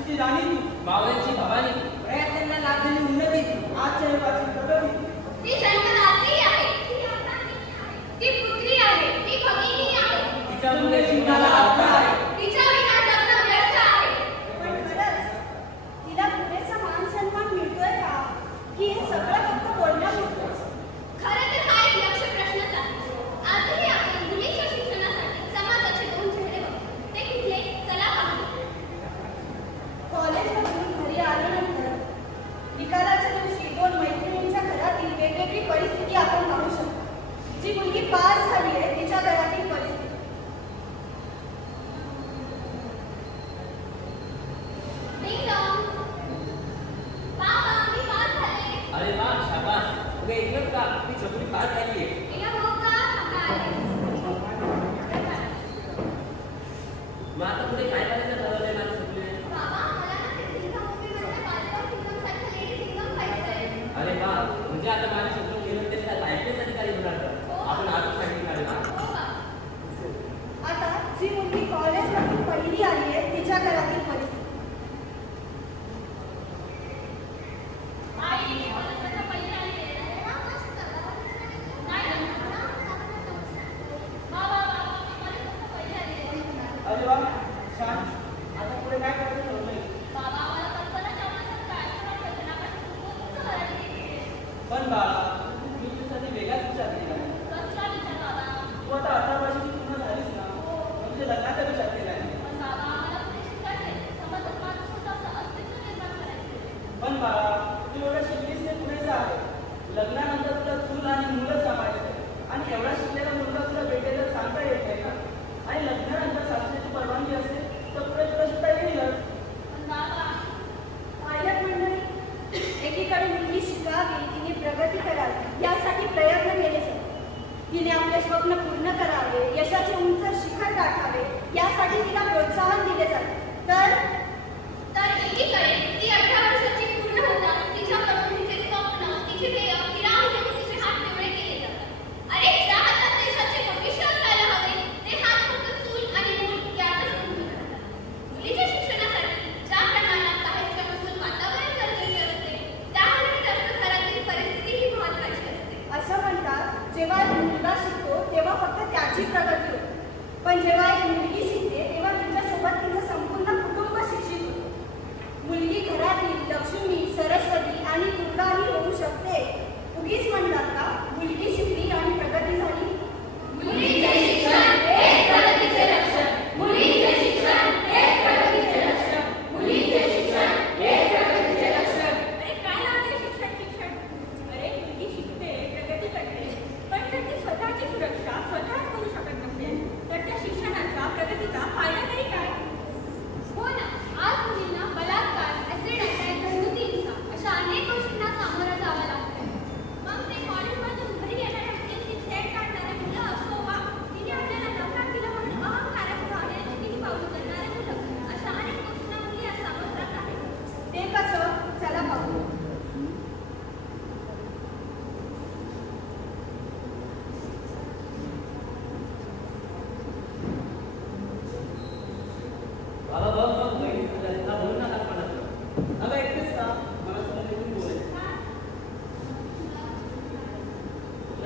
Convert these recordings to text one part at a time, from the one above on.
झाशीची राणी तू, मावळ्यांची भवानी, प्रयत्नांना लाभलेली उन्नती तू, आजच्या युगाची प्रगती. ती जन्मदात्री आहे, ती पुत्री आहे, ती भगिनी आहे, तिच्यामुळे जीवनाला अर्थ आहे. तिच्या विना जगणं व्यर्थ आहे. पण खरंच तिला पुरेसा मान सन्मान मिळतोय का, की हे सगळं फक्त बोलण्यापुरतंच? खरं तर हा एक लक्ष प्रश्नच आहे. आजही आपण मुलीच्या शिक्षणासाठी समाजाचे दोन चेहरे बघतो. ते कुठले? चला पाहू. कॉलेजमधून घरी आल्यानंतर निकालाच्या दिवशी दोन मैत्रिणींच्या घरातील वेगवेगळी परिस्थिती आपण पाहू शकतो. जी मुलगी पास झाली आहे तिच्या घरातील परिस्थिती. Ding dong. बाबा, मी पास झाले. अरे वा, शाबास. तुला ऐकलंस का? ती छकुली पास झालीये. तिला हो का? काय? मग आता पुढे काय करायचं ठरवलंय माझ्या छकुलीने? बाबा, मला ना ते सिंघम मूव्हीमधल्या बालिका सिंघमसारखं लेडी सिंघम व्हायचंय. अरे वा, म्हणजे आता माझ्या छकुली गेलं तरी त्यात IPS अधिकारी होणार का? आपण आजच माहिती काढू ना. हो बाबा. आता जी मुलगी कॉलेजमधून पहिली आली आहे तिच्या घरातील परिस्थिती. आई, कॉलेजमध्ये पहिली आली आहे. अरे वा, मस्त. काय म्हणता? बाबा, मी कॉलेजमध्ये पहिली आली आहे. अरे वा, छान. आता पुढे काय करायचं ठरवलंय? बाबा, मला कल्पना चावण्यासारखं ॲस्ट्रॉनॉट व्हायचं. आपण खूप मराठी घेतली. पण बाळा, मी तुझ्यासाठी वेगळाच विचार केला आहे. कसला विचार बाबा? तू आता 18 वर्षाची पूर्ण झालीस ना, म्हणजे लग्नाचा विचार केला आहे. पण बाबा, मला पुढे शिकायचंय. समाजात माझं स्वतःचं अस्तित्व निर्माण करायचंय. पण बाळा, तू एवढं शिकलीस ते पुरेसं आहे. लग्नानंतर तुला चूल आणि मुलं सांभाळायचं आणि एवढा शिकलेला मुलगा तुला भेटेल तर सांगता येत नाही का? आणि लग्नानंतर सासऱ्याची परवानगी असेल तर पुढे तुला शिकता येईलच. पण बाबा, पायलट मंडळी, एकीकडे मुलगी शिकावी, तिने प्रगती करावी यासाठी प्रयत्न केले जातात. तिने आपले स्वप्न पूर्ण करावे, यशाचे उंच शिखर गाठावे यासाठी तिला प्रोत्साहन दिले जाते. तर एकीकडे ती 18 वर्षाची पूर्ण होताच तिच्याकडून तिचे स्वप्न, तिचे ध्येय, तिला आणि तिचे हात निवडे केले जातात. अरे, ज्या हातात देशाचे भविष्य असायला हवे ते हात फक्त चूल आणि मूल यातच गुंतून राहतात. मुलीच्या शिक्षणासाठी ज्या प्रमाणात बाहेरच्या मजबूत वातावरण गरजेचे असते त्याहूनही जास्त घरातील परिस्थिती ही महत्त्वाची असते. असं म्हणतात, जेव्हा एक मुलगा शिकतो तेव्हा फक्त त्याची प्रगती होते, पण जेव्हा एक मुलगी शिकते तेव्हा तिच्यासोबत तिचं संपूर्ण कुटुंब शिक्षित होतं. मुलगी घरातील लक्ष्मी, सरस्वती आणि दुर्गाही होऊ शकते. उगीच म्हणतात का मुलगी शिकली आणि प्रगती झाली? मुलीचे शिक्षण हेच प्रगतीचे लक्षण. मुलीचे शिक्षण हेच प्रगतीचे लक्षण. मुलीचे शिक्षण हेच प्रगतीचे लक्षण. अरे काय लागते शिक्षण? अरे मुलगी शिकते, प्रगती करते, पण जर ती स्वतःची सुरक्षा स्वतःच करू शकत नसेल तर त्या शिक्षणाचा, प्रगतीचा फायदा तरी काय? हो ना, आज मुलींना बलात्कार, ऍसिड अटॅक, घरगुती हिंसा अशा अनेक गोष्टींना सामोरं जावं लागतंय. मग ते कॉलेजमधून घरी येणाऱ्या मुलींची छेड काढणारे मुलं असो वा तिने आपल्याला नकार दिला म्हणून अहंकाराच्या भावनेने तिने पाऊल उचलणारे मुलं, अशा अनेक गोष्टींना मुली आज सामोरं जात आहेत. ते कसं? चला पाहू. बाबा बघ बहीण तुला बोलू नका कोणाला. अगं ऐकतेस का? मला समजून बोलायचं.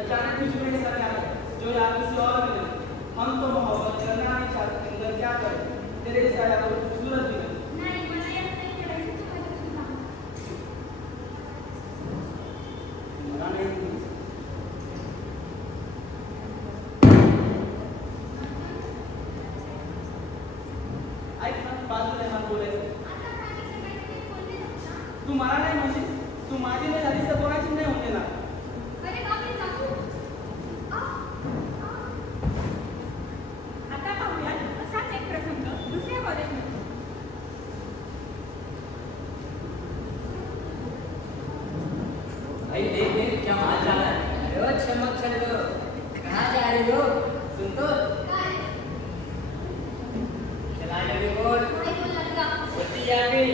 अचानक कुछ भी ऐसा क्या है जो या किसी और में नहीं. हम तो मोहब्बत करना नहीं चाहते मगर क्या करें, तेरे जैसा यार खूबसूरत भी नहीं. नाही, मला यात नाही पडायचं. तू माझ्यापासून लांब. मला नाही समजत. ऐक ना, बाजूला मला बोलायचं. आता बाकीचं काहीतरी बोलले नव्हता. तू मला नाही म्हणशील, तू माझी नाही झालीस तर कोणाची नाही होते ना. अरे बापरे, काकू. आता पाहूयात असाच एक प्रसंग दुसऱ्या कॉलेजमध्ये. भाई देख क्या माल जा रहा है. रोज चमक चल लो. कहाँ जा रही हो? सुन तो. काय? चला जल्दी बोल. नाही बोललात का? बोलती जा भी.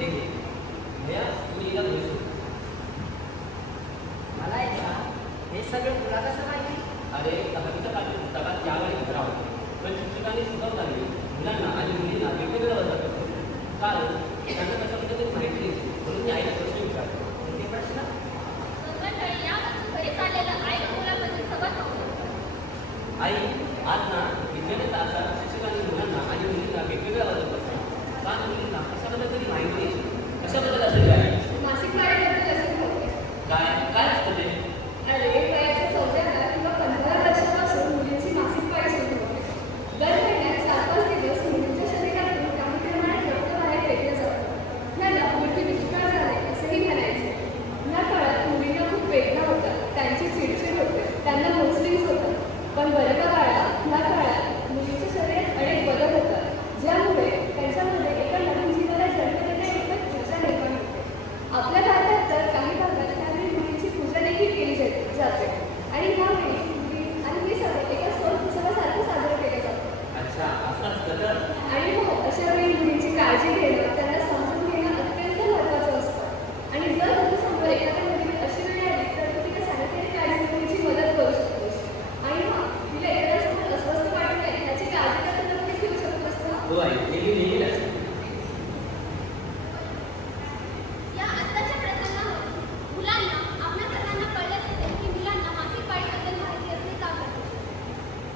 हे घे. भैया, तुम्ही हिला घेऊन जा. मला एक सांग, हे सगळं तुला कसं माहिती? अरे दहावीच्या काळात पुस्तकात यावेळी भरा होते, पण शिक्षकांनी सुचवताना मुलांना आणि मुलींना वेगवेगळं वर्ग करतो. कारण त्यांना त्याच्याबद्दल काही माहिती नाही, म्हणून मी आईला प्रश्न विचारतो. कोणते प्रश्न? घरी चाललेलं आई व मुलांमध्ये सगळं आई, आज ना विज्ञानाचा आधार शिक्षकांनी मुलांना आणि मुलींना वेगवेगळ्या वर्ग करतात. कारण मुलींना कशाबद्दल तरी माहिती नाही. कशाबद्दल असेल काय? मासिक पाळीबद्दल असे होते. काय असतं ते? अरे वयाच्या 14 किंवा 15 वर्षापासून मुलींची मासिक पाळी सुरू होते. दर महिन्यात 4-5 दिवस मुलींच्या शरीरातून काही प्रमाणात रक्त बाहेर फेकले जातं. याला मुलगी विकार झाले असेही म्हणायचे. या काळात मुलींना खूप वेदना होतात, त्यांची चिडचिड होते, त्यांना मोस्लिंग्स होतात. पण बरं का बाळा, या काळात मुलींच्या शरीरात अनेक बदल होतात, ज्यामुळे त्यांच्यामध्ये एका नवीन जीवाला जन्म देण्याइतपत पूजा निर्माण होते. आपल्या भारतात तर काही भागात त्यावेळी मुलींची पूजा देखील केली जाते आणि यावेळी मुली आणि हे सगळे एका सण उत्सवासारखं साजरं केलं जातं. अच्छा, असं असतं तर. आणि हो, अशा वेळी मुलींची काळजी घेणं, त्यांना समजून घेणं अत्यंत महत्त्वाचं असतं. आणि जर तुझ्यासमोर एखाद्या मुलीवर अशी वेळ आली तर तू तिला सॅनिटरी पॅड्सची मदत करू शकतोस. आणि हा, तिला एखाद्यासमोर अस्वस्थ वाटू नये याची काळजी तर तू नक्कीच घेऊ शकतोस ना. हो आई, नेहमी लक्षात. या आत्ताच्या प्रसंगामध्ये मुलांना आपल्या सर्वांना कळलंच असेल की मुलांना मासिक पाळीबद्दल माहिती असणे का गरजेचे.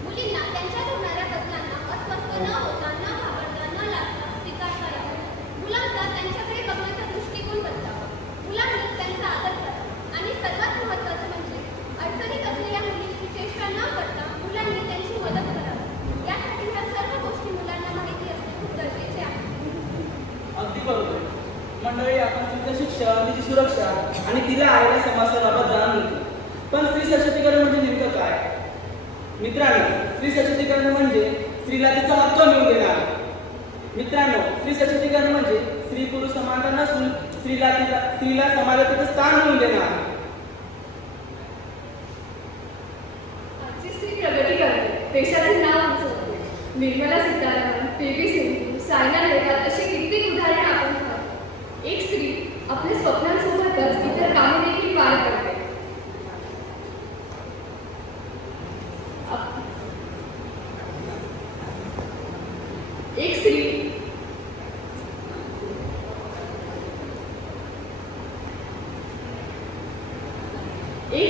मुलींना त्यांच्यात होणाऱ्या बदलांना अस्वस्थ न होता, न घाबरता, न लाजता स्वीकारता यावं. मुलांचा त्यांच्याकडे बघण्याचा दृष्टिकोन बदलावा. मुलांनी त्यांचा आदर करावा आणि सर्वात महत्त्वाचं म्हणजे अडचणीत असलेल्या मुलींची चेष्टा न करता मुलांनी त्यांची मदत करावी. यासाठी ह्या सर्व गोष्टी मुलांना माहिती असणे खूप गरजेचे आहे. अगदी बरोबर. मंडळी, आपण तिचं शिक्षण, तिची सुरक्षा आणि तिला आलेल्या समस्याबाबत जाणून घेतो. पण स्त्री सशक्तीकरण म्हणजे नेमकं काय? मित्रांनो, स्त्री सशक्तीकरण म्हणजे स्त्रीला तिचा हक्क मिळवून देणार. मित्रांनो, स्त्री सशक्तीकरण म्हणजे स्त्री पुरुष समानता नसून स्त्रीला समाजात तिचं स्थान मिळवून देणार. आजची स्त्री प्रगती करते, देशाचे नाव उंचवते. निर्मला सीतारामन, पी.व्ही. सिंधू, सायना नेहवाल अशी कित्येक उदाहरणे आपण पाहतो. एक स्त्री आपल्या स्वप्नांसोबतच इतर कामे देखील पार पडते. एक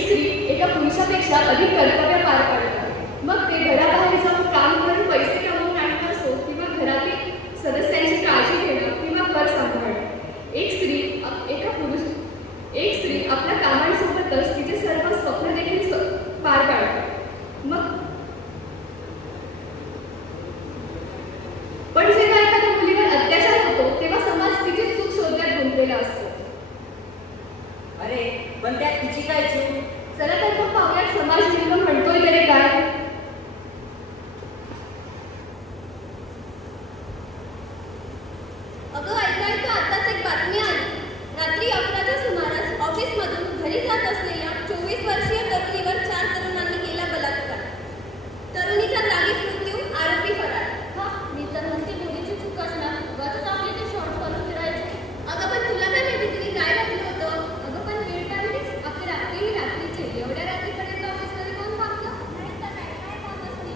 स्त्री एका पुरुषापेक्षा अधिक कर्तव्य पार पाडतात. मग ते घराबाहेर जाऊन काम करून पैसे कमवून आणणं असो किंवा घरातील सदस्यांची काळजी घेणं किंवा घर सांभाळणं. एक स्त्री आपल्या कामांसोबतच तिचे सर्व स्वप्न देखील पार पाडते. पण जेव्हा एखाद्या मुलीवर अत्याचार होतो तेव्हा समाज तिची चूक शोधण्यात गुंतलेला असतो. अरे पण त्यात तिची काय चूक? चला तर मग पाहुण्यात समाज नेमकं म्हणतोय तरी काय. अगं ऐकायचं, आताच एक बातमी आली. रात्री 11च्या सुमारास ऑफिसमधून घरी जात असलेल्या 24 वर्षीय तरुणीवर 4 तरुणांनी केला बलात्कार. तरुणीचा जागीच मृत्यू, आरोपी फरार. हा, मी तर म्हणते मुलीची चूक असणार, उगाचच आपले ते शॉर्ट करून फिरायचे. अगं पण तुला काय माहिती तिने काय घातलं होतं? अगं पण वेळ काय मिळेल? आपली रात्रीचे एवढ्या रात्रीपर्यंत ऑफिसमध्ये कोण थांबतं? नाही तर काय काम असते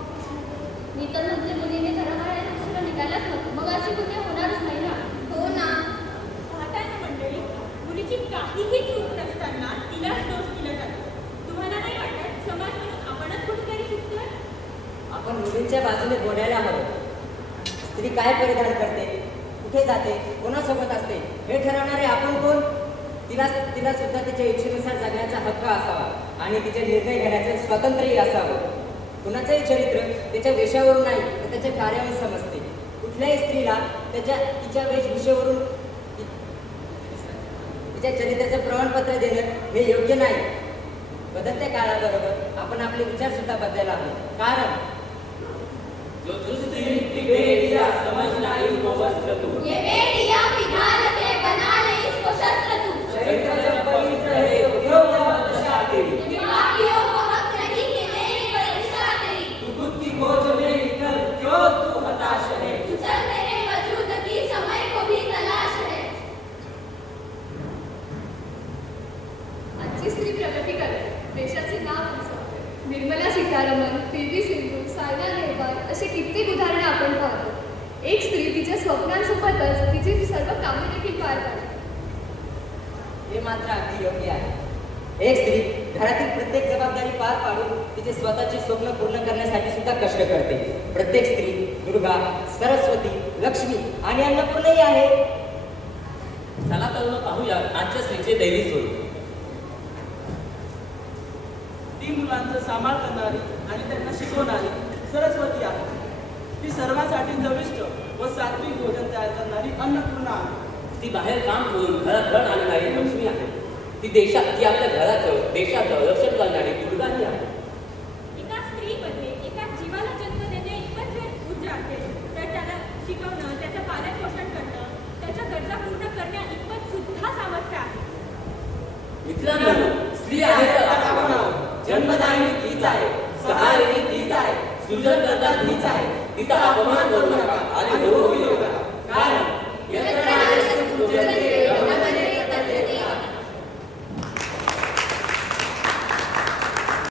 ऑफिसमध्ये. मी तर म्हणते मुलीने घराबाहेर दुसरं निघायलाच नको, मग अशी गुन्हे होणारच नाही ना. हो ना. पाहताय ना मंडळी, मुलीची काहीही चूक नसताना तिलाच दोष दिला जातो. तुम्हाला नाही वाटत समाज म्हणून आपणच कुठेतरी चुकतोय? आपण मुलींच्या बाजूने बोलायला हवं. स्त्री काय परिधान करते, कुठे जाते, कोणासोबत असते हे ठरवणारे आपण कोण? तिला सुद्धा तिच्या इच्छेनुसार जगण्याचा हक्क असावा आणि तिचे निर्णय घेण्याचे स्वातंत्र्यही असावं. कुणाचंही चरित्र त्याच्या वेशावरून नाही तर त्याच्या कार्यावरून समजते. कुठल्याही स्त्रीला तिच्या वेशभूषेवरून तिच्या चरित्राचं प्रमाणपत्र देणं हे योग्य नाही. बदलत्या काळाबरोबर आपण आपले विचार सुद्धा बदलायला हवे. कारण जो स्त्री दिया समझ नाही तो वस्त्र तू. ये बेटियां विधान के बना ले इसको शस्त्र तू. चरित्र जब पवित्र है तो क्यों न दशा तेरी. विवाहियों को हक नहीं कि मेरी परीक्षा तेरी. तू खुद की खोज में निकल क्यों तू हताश है. चल मेरे वजूद की समय को भी तलाश सोबतच तिची सर्व कामे देखील पार पाडते. हे मात्र अगदी योग्य आहे. एक स्त्री घरातील प्रत्येक जबाबदारी पार पाडून तिचे स्वतःचे स्वप्न पूर्ण करण्यासाठी सुद्धा कष्ट करते. प्रत्येक स्त्री दुर्गा, सरस्वती, लक्ष्मी आणि अन्नपूर्णाही आहे. चला तर मग पाहूया आजच्या स्त्रीचे दैवी स्वरूप. ती मुलांचं सांभाळ करणारी आणि त्यांना शिकवणारी सरस्वती आहे. ती सर्वांसाठी चविष्ट व सात्विक भोजन तयार करणारी अन्नपूर्णा आहे. ती बाहेर काम करून घरात धन आणणारी लक्ष्मी आहे. ती आपल्या घराचं देशाचं रक्षण करणारी दुर्गाही आहे. एका स्त्रीमध्ये एका जीवाला जन्म देणे इतकं जर ऊर्जा असेल तर त्याला शिकवणं, त्याचं पालन पोषण करणं, त्याच्या गरजा पूर्ण करण्या इतपत सुद्धा सामर्थ्य आहे. मित्रांनो, स्त्री आहे तर आपण आहोत. जन्मदायिनी तीच आहे, सहाय्यिनी तीच आहे, सृजन करता तीच आहे. तिचा अपमान करू नका आणि होऊ देऊ नका. कारण यत्र नारीस्तु पूज्यते